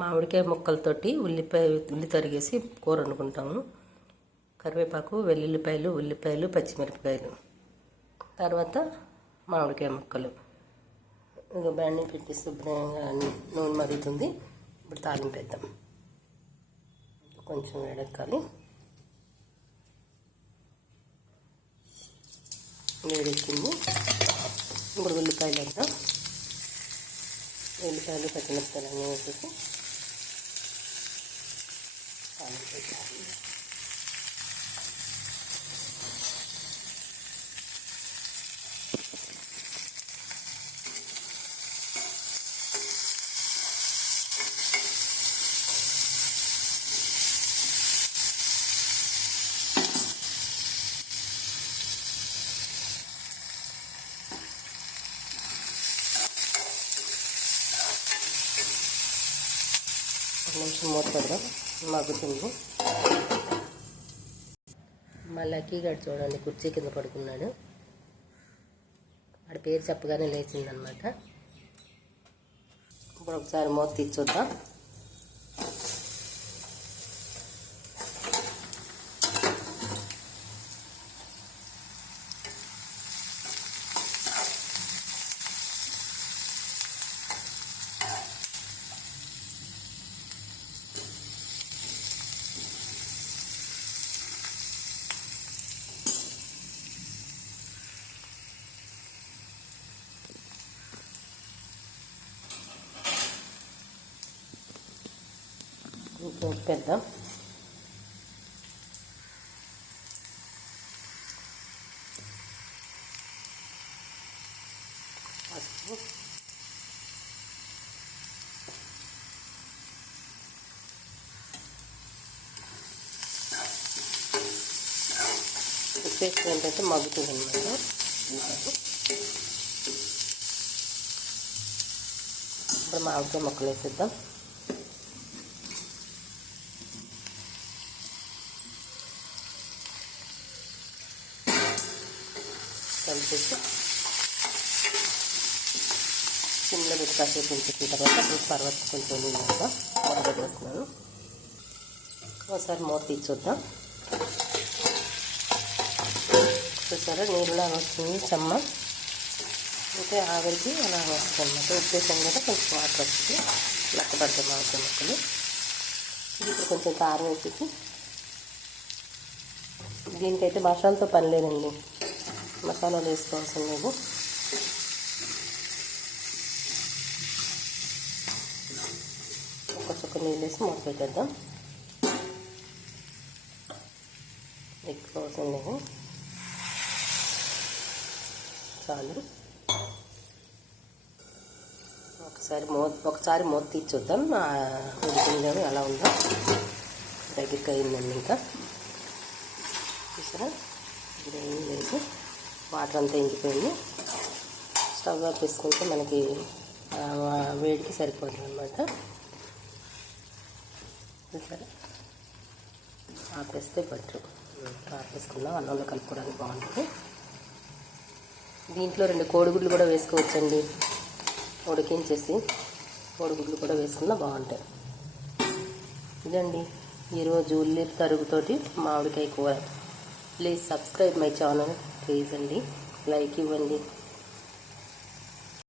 మామిడికాయ ముక్కలతోటి ఉల్లి తరిగేసి కూర వండుకుంటాము. కరివేపాకు, వెల్లుల్లిపాయలు, ఉల్లిపాయలు, పచ్చిమిరపకాయలు, తర్వాత మామిడికాయ ముక్కలు. ఇంకా బ్యాండి పెట్టి శుభ్రంగా నూనె మరుగుతుంది. ఇప్పుడు తాలింపు వేద్దాం. కొంచెం వేడెక్కాలి. వేడెక్కింది. ఇప్పుడు ఉల్లిపాయలు వేద్దాం. ఉల్లిపాయలు, పచ్చిమిరపకాయలు అన్నీ వేసేసి తాలింపు వేద్దాం. నిమిషం మూత పెడదాం. మగ్గుతుంది. మా లక్కీగాడు చూడండి కుర్చీ కింద పడుకున్నాడు. వాడి పేరు చెప్పగానే లేచిందనమాట. ఇప్పుడు ఒకసారి మూత తీసి చూద్దాం. పెద్దాం. ఉప్పేసి ఏంటంటే మగ్గుతుంది అన్నమాట. ఇప్పుడు మామిడికాయ ముక్కలు వేసేద్దాం. కలిపేసి సిమ్లో పెట్టి కాసేపు ఉంచిన తర్వాత తర్వాత కొంచెం నీళ్ళగా మూతపెట్టేస్తున్నాను. ఒకసారి మూత తీసి చూద్దాం. చూసారా నీళ్ళలాగా వచ్చింది చెమ్మ. ఇంకా ఆవిరికి అలా వస్తుంది అన్నమాట. ఉప్పేసాం కదా కొంచెం వాటర్ వస్తుంది. లెక్క పడతాయి మామిడికాయ ముక్కలు. ఇది ఇప్పుడు కొంచెం కారం వేసేసి, దీనికైతే మసాలాతో పని లేదండి, మసాలాలు వేసుకోవాల్సిన లేదు. ఒక చుక్క నీళ్ళు వేసి మూత పెట్టేద్దాం. ఎక్కువ అవసరం లేదు, చాలు. ఒకసారి మూత తీసి చూద్దాం. ఉడికిందని ఎలా ఉందో. దగ్గరికి అయిందండి. ఇంకా చూసారా గ్రేవీ వేసి వాటర్ అంతా ఇంకిపోయింది. స్టవ్ ఆపేసుకుంటే మనకి వేడికి సరిపోతుంది అన్నమాట. చూసారా ఆపేస్తే బెటర్. ఆపేసుకుందాం. అన్నంలో కలుపుకోవడానికి బాగుంటుంది. దీంట్లో 2 కోడిగుడ్లు కూడా వేసుకోవచ్చండి. ఉడికించేసి కోడిగుడ్లు కూడా వేసుకున్నా బాగుంటాయి. ఇదండి ఈరోజు ఉల్లి తరుగుతోటి మామిడికాయ కూర. Please subscribe my channel please అండి. లైక్ ఇవ్వండి.